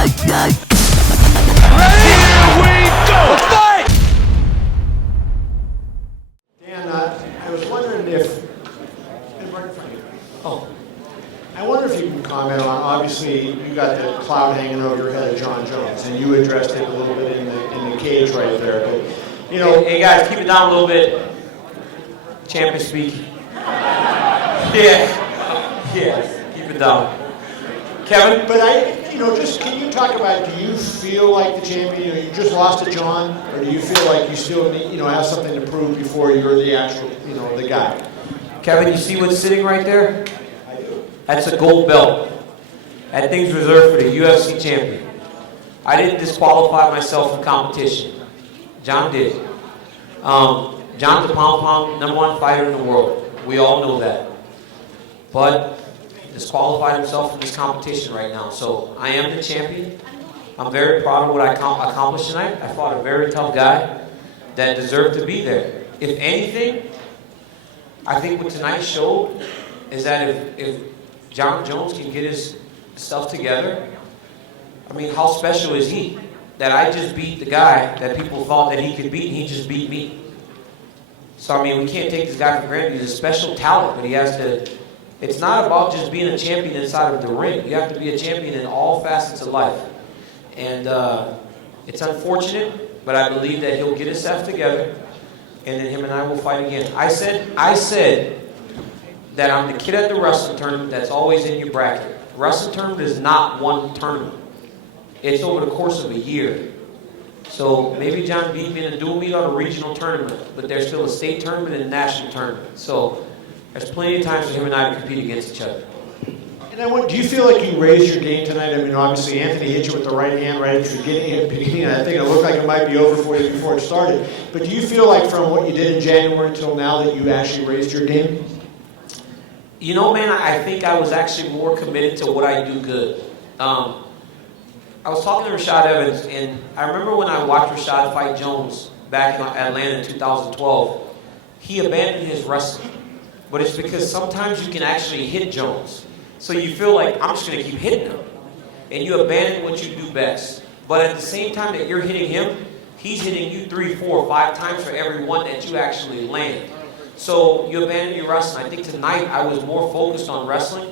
Dan, I was wondering if, I wonder if you can comment on, obviously, you got the cloud hanging over your head of John Jones, and you addressed it a little bit in the cage right there, but, you know. Hey guys, keep it down a little bit. Champion speak. Yeah, keep it down. Kevin? But just can you talk about, do you feel like the champion, you just lost to John, or do you feel like you still need, have something to prove before you're the actual, the guy? Kevin, you see what's sitting right there? I do. That's a gold belt. That thing's reserved for the UFC champion. I didn't disqualify myself for competition. John did. John's the pound #1 fighter in the world. We all know that. But disqualified himself from this competition right now. So I am the champion. I'm very proud of what I accomplished tonight. I fought a very tough guy that deserved to be there. If anything, I think what tonight showed is that if John Jones can get his stuff together, I mean, how special is he? That I just beat the guy that people thought that he could beat, and he just beat me. So, I mean, we can't take this guy for granted. He's a special talent, but he has to. It's not about just being a champion inside of the ring. You have to be a champion in all facets of life. And it's unfortunate, but I believe that he'll get himself together, and then him and I will fight again. I said that I'm the kid at the wrestling tournament that's always in your bracket. Wrestling tournament is not one tournament. It's over the course of a year. So maybe John beat me in a dual meet on a regional tournament, but there's still a state tournament and a national tournament. So there's plenty of times for him and I to compete against each other. And do you feel like you raised your game tonight? I mean, obviously Anthony hit you with the right hand right at the beginning. I think it looked like it might be over for you before it started. But do you feel like from what you did in January until now that you actually raised your game? You know, man, I think I was actually more committed to what I do good. I was talking to Rashad Evans, and I remember when I watched Rashad fight Jones back in Atlanta in 2012, he abandoned his wrestling. But it's because sometimes you can actually hit Jones. So you feel like, I'm just going to keep hitting him. And you abandon what you do best. But at the same time that you're hitting him, he's hitting you 3, 4, 5 times for every one that you actually land. So you abandon your wrestling. I think tonight I was more focused on wrestling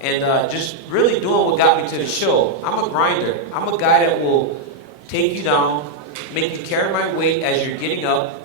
and just really doing what got me to the show. I'm a grinder. I'm a guy that will take you down, make you carry my weight as you're getting up.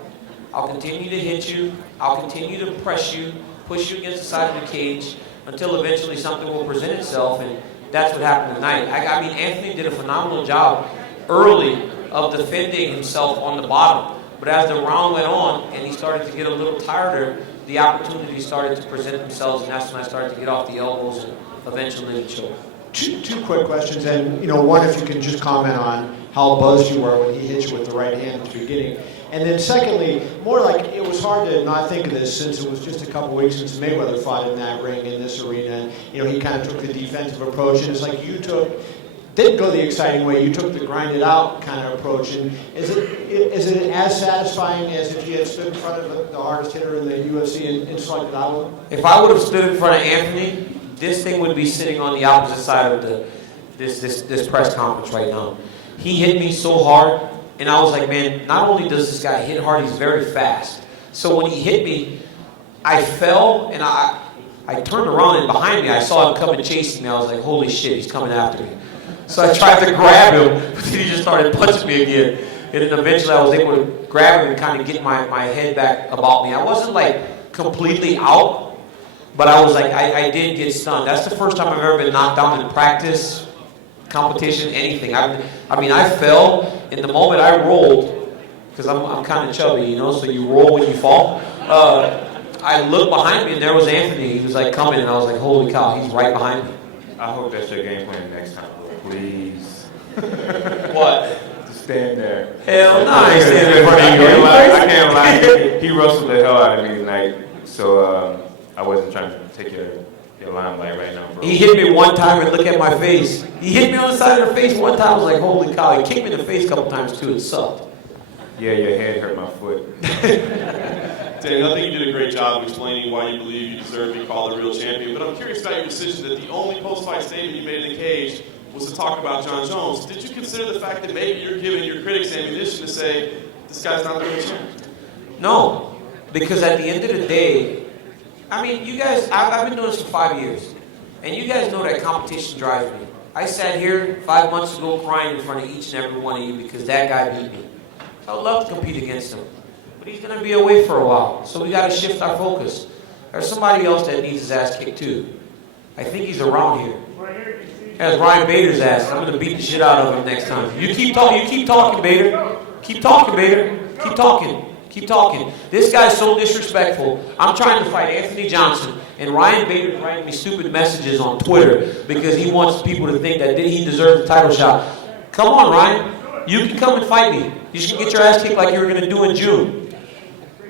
I'll continue to hit you. I'll continue to press you, push you against the side of the cage until eventually something will present itself, and that's what happened tonight. I mean, Anthony did a phenomenal job early of defending himself on the bottom. But as the round went on and he started to get a little tireder, the opportunities started to present themselves, and that's when I started to get off the elbows and eventually the choke. Two quick questions, and one, if you can just comment on how buzzed you were when he hit you with the right hand at the beginning. And then secondly, more like it was hard to not think of this since it was just a couple weeks since Mayweather fought in that ring in this arena. And, he kind of took the defensive approach, and it's like didn't go the exciting way. You took the grind it out kind of approach. And is it as satisfying as if you had stood in front of the hardest hitter in the UFC and slugged it out with him? If I would have stood in front of Anthony, this thing would be sitting on the opposite side of this press conference right now. He hit me so hard, and I was like, man, not only does this guy hit hard, he's very fast. So when he hit me, I fell, and I turned around, and behind me, I saw him coming chasing me. I was like, holy shit, he's coming after me. So I tried to grab him, but then he just started punching me again. And then eventually I was able to grab him and kind of get my head back about me. I wasn't like completely out, but I was like, I did get stunned. That's the first time I've ever been knocked down in practice, competition, anything. I mean, I fell. In the moment I rolled, because I'm kind of chubby, so you roll when you fall. I looked behind me, and there was Anthony. He was like coming, and I was like, holy cow, he's right behind me. I hope that's your game plan next time, bro. Please. What? Just stand there. Hell no, I ain't standing in front of you. I can't lie. He wrestled the hell out of me tonight, so I wasn't trying to take your limelight right now, bro. He hit me one time and look at my face. He hit me on the side of the face one time. I was like, holy cow. He kicked me in the face a couple times too. It sucked. Yeah, your head hurt my foot. Daniel, I think you did a great job explaining why you believe you deserve to be called a real champion, but I'm curious about your decision that the only post-fight statement you made in the cage was to talk about John Jones. Did you consider the fact that maybe you're giving your critics ammunition to say, this guy's not the real champ? No, because at the end of the day, I mean, you guys, I've been doing this for 5 years, and you guys know that competition drives me. I sat here 5 months ago crying in front of each and every one of you because that guy beat me. I would love to compete against him, but he's going to be away for a while, so we got to shift our focus. There's somebody else that needs his ass kicked too. I think he's around here. That's Ryan Bader's ass. I'm going to beat the shit out of him next time. You keep talking, Bader. Keep talking, Bader. Keep talking. Keep talking. This guy's so disrespectful. I'm trying to fight Anthony Johnson, and Ryan Bader's writing me stupid messages on Twitter because he wants people to think that he deserves the title shot. Come on, Ryan. You can come and fight me. You should get your ass kicked like you were going to do in June.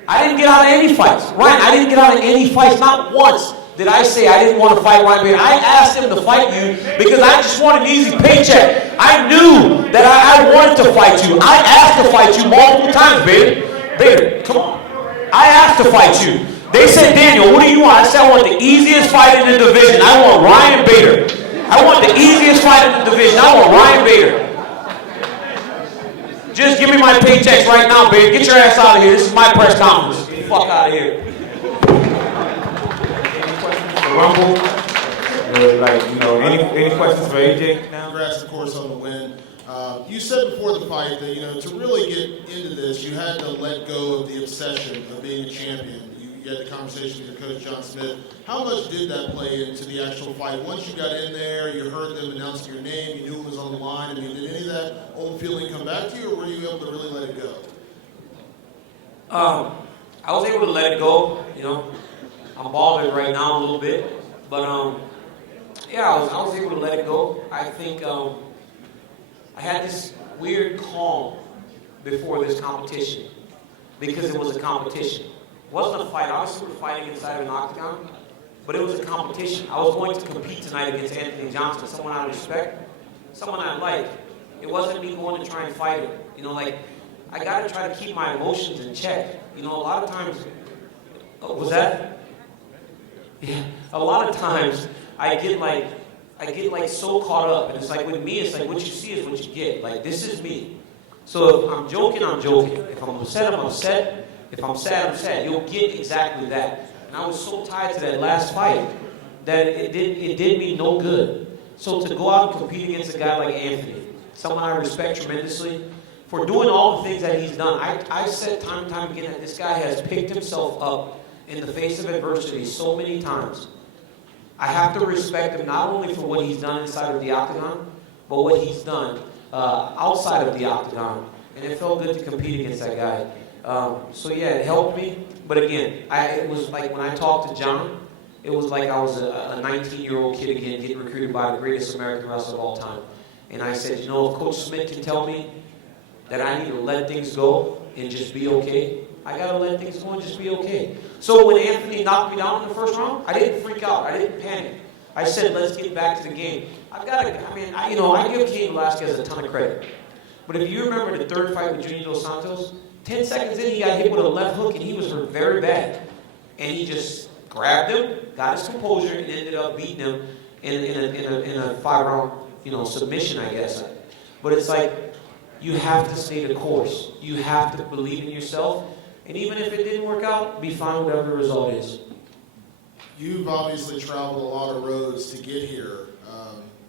I didn't get out of any fights. Ryan, I didn't get out of any fights. Not once did I say I didn't want to fight Ryan Bader. I asked him to fight you because I just wanted an easy paycheck. I knew that I wanted to fight you. I asked to fight you multiple times, Bader. Bader, come on. I asked to fight you. They said, Daniel, what do you want? I said, I want the easiest fight in the division. I want Ryan Bader. I want the easiest fight in the division. I want Ryan Bader. Just give me my paychecks right now, Bader. Get your ass out of here. This is my press conference. Get the fuck out of here. Any questions for Rumble? Any questions for AJ now? Congrats, of course, on the win. You said before the fight that, to really get into this, you had to let go of the obsession of being a champion. You had the conversation with your coach, John Smith. How much did that play into the actual fight? Once you got in there, you heard them announcing your name, you knew it was on the line. I mean, did any of that old feeling come back to you, or were you able to really let it go? I was able to let it go. I'm bothered right now a little bit, but yeah, I was able to let it go. I think I had this weird calm before this competition because it was a competition. It wasn't a fight. I was sort of fighting inside of an octagon, but it was a competition. I was going to compete tonight against Anthony Johnson, someone I respect, someone I like. It wasn't me going to try and fight him. I got to try to keep my emotions in check. A lot of times, was that? Yeah, a lot of times I get so caught up, and it's like with me, it's like what you see is what you get. Like, this is me. So if I'm joking, I'm joking. If I'm upset, I'm upset. If I'm sad, I'm sad. You'll get exactly that. And I was so tied to that last fight that it did me no good. So to go out and compete against a guy like Anthony, someone I respect tremendously, for doing all the things that he's done, I said time and time again that this guy has picked himself up in the face of adversity so many times. I have to respect him not only for what he's done inside of the octagon, but what he's done outside of the octagon. And it felt good to compete against that guy. So yeah, it helped me. But again, it was like when I talked to John, it was like I was a 19-year-old kid again getting recruited by the greatest American wrestler of all time. And I said, if Coach Smith can tell me that I need to let things go and just be okay, I got to let things go and just be okay. So when Anthony knocked me down in the first round, I didn't freak out. I didn't panic. I said, let's get back to the game. I give Cain Velasquez a ton of credit. But if you remember the third fight with Junior Dos Santos, 10 seconds in, he got hit with a left hook, and he was hurt very bad. And he just grabbed him, got his composure, and ended up beating him in a 5-round, submission, I guess. But it's like, you have to stay the course. You have to believe in yourself. And even if it didn't work out, be fine whatever the result is. You've obviously traveled a lot of roads to get here.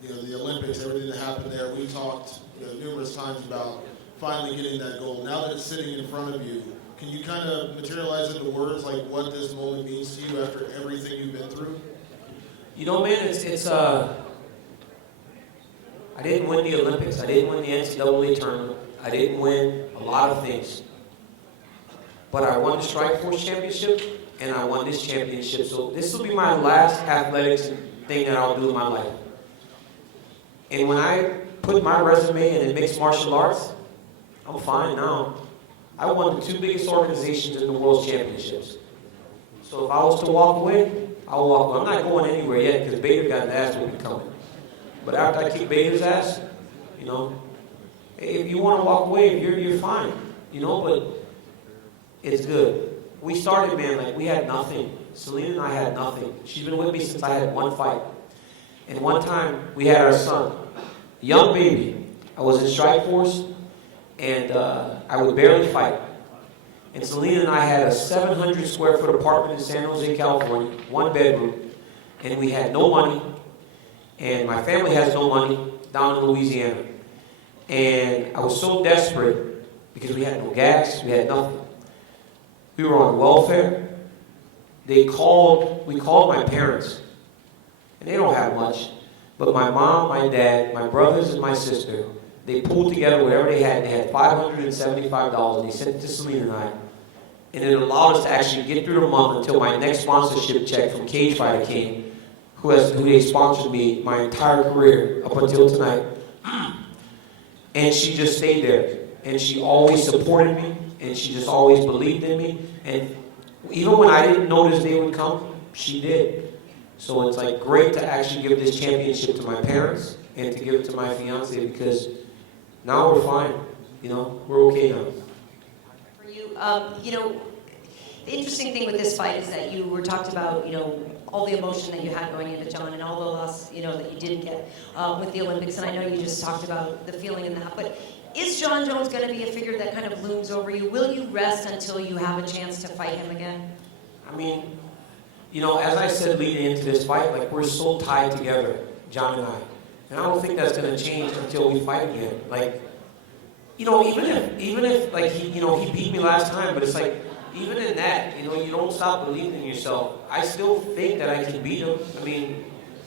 The Olympics, everything that happened there. We talked numerous times about finally getting that goal. Now that it's sitting in front of you, can you kind of materialize into words like what this moment means to you after everything you've been through? Man, it's I didn't win the Olympics. I didn't win the NCAA tournament. I didn't win a lot of things. But I won the Strikeforce Championship, and I won this championship. So this will be my last athletics thing that I'll do in my life. And when I put my resume in mixed martial arts, I'm fine now. I won the 2 biggest organizations in the World Championships. So if I was to walk away, I'll walk away. I'm not going anywhere yet because Bader got his ass whooping coming. But after I kick Bader's ass, if you want to walk away, you're fine. But it's good. We started, man, we had nothing. Selena and I had nothing. She's been with me since I had one fight. And one time, we had our son. young baby. I was in strike force, and I would barely fight. And Selena and I had a 700 square foot apartment in San Jose, California, 1 bedroom, and we had no money, and my family has no money down in Louisiana. And I was so desperate because we had no gas, we had nothing. We were on welfare. We called my parents, and they don't have much, but my mom, my dad, my brothers, and my sister, they pulled together whatever they had. They had $575, and they sent it to Selena and I. And it allowed us to actually get through the month until my next sponsorship check from Cage Fighter came, who they sponsored me my entire career up until tonight. And she just stayed there. And she always supported me, and she just always believed in me. And even when I didn't notice they would come, she did. So it's like great to actually give this championship to my parents and to give it to my fiance, because now we're fine. We're okay now. For you, the interesting thing with this fight is that you were talked about, all the emotion that you had going into John and all the loss, that you didn't get with the Olympics. And I know you just talked about the feeling in that. But is John Jones going to be a figure that kind of looms over you? Will you rest until you have a chance to fight him again? I mean, as I said leading into this fight, we're so tied together, John and I. And I don't think that's going to change until we fight again. Even if he beat me last time, but it's even in that, you don't stop believing in yourself. I still think that I can beat him. I mean,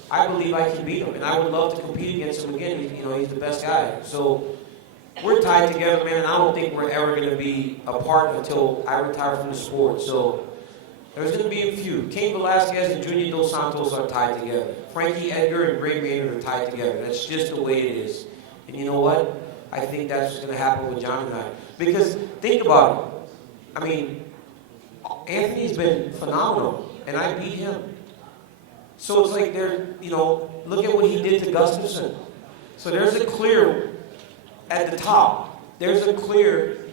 I believe I can beat him, and I would love to compete against him again. He's the best guy. So we're tied together, man, and I don't think we're ever going to be apart until I retire from the sport. So there's going to be a few. Cain Velasquez and Junior Dos Santos are tied together. Frankie Edgar and Gray Maynard are tied together. That's just the way it is. And you know what? I think that's what's going to happen with John and I. Because think about it. I mean, Anthony's been phenomenal, and I beat him. So it's look at what he did to Gustafsson. So there's a clear at the top. There's a clear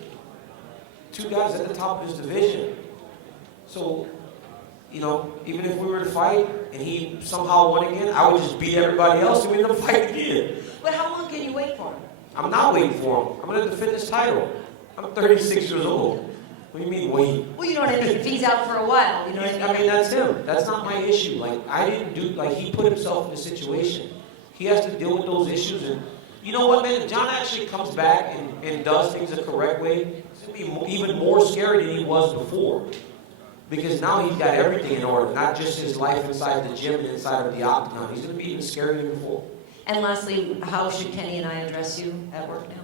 2 guys at the top of his division. So, even if we were to fight and he somehow won again, I would just beat everybody else and we'd never fight again. But how long can you wait for him? I'm not waiting for him. I'm going to defend this title. I'm 36 years old. What do you mean wait? Well, you know what I mean. If he's out for a while, you know what I mean. I mean, that's him. That's not my issue. I didn't do. He put himself in a situation. He has to deal with those issues. And you know what, man? If John actually comes back and does things the correct way, it's going to be even more scary than he was before. Because now he's got everything in order, not just his life inside the gym and inside of the octagon. He's going to be even scarier than before. And lastly, how should Kenny and I address you at work now?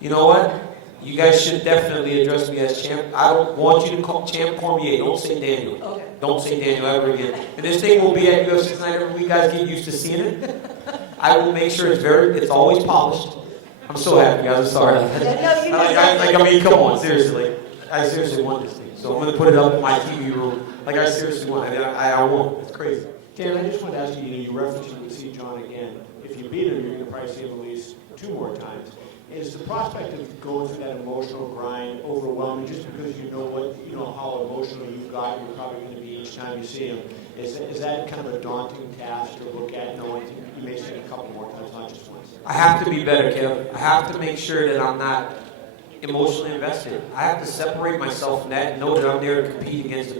You know what? You guys should definitely address me as champ. I don't want you to call Champ Cormier. Don't say Daniel. Okay. Don't say Daniel ever again. And this thing will be at UFC tonight. Every week, guys get used to seeing it. I will make sure it's always polished. I'm so happy, guys. I'm sorry. I mean, come on, seriously. I seriously want this thing. So I'm going to put it up in my TV room. I seriously want it. I won't. It's crazy. Dan, I just want to ask you, you referenced you would see John again. If you beat him, you're going to probably see him at least 2 more times. Is the prospect of going through that emotional grind overwhelming just because you know how emotional you've got, you're probably going to be each time you see him? Is that kind of a daunting task to look at, knowing you may see it a couple more times, not just once? I have to be better, Kev. I have to make sure that I'm not emotionally invested. I have to separate myself from that and know that I'm there to compete against,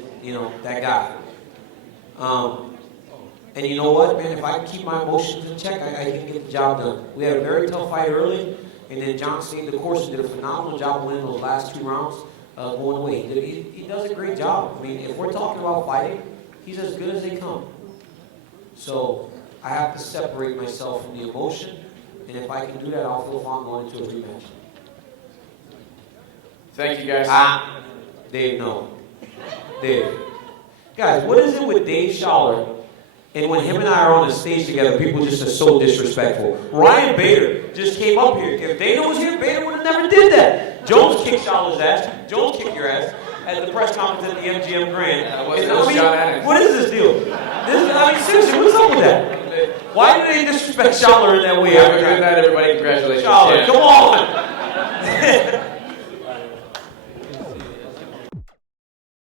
that guy. And you know what, man? If I can keep my emotions in check, I can get the job done. We had a very tough fight early, and then John stayed the course and did a phenomenal job winning those last 2 rounds going away. He does a great job. I mean, if we're talking about fighting, he's as good as they come. So I have to separate myself from the emotion, and if I can do that, I'll feel fine going into a rematch. Thank you, guys. Dave, no. Dave. Guys, what is it with Dave Schaller? And when him and I are on the stage together, people just are so disrespectful. Ryan Bader just came up here. If Dana was here, Bader would have never did that. Jones kicked Schaller's ass. Jones kicked your ass at the press conference at the MGM Grand. What is this deal? Seriously, what's up with that? Why do they disrespect Schaller in that way? Have a good night, everybody. Congratulations. Schaller, come on.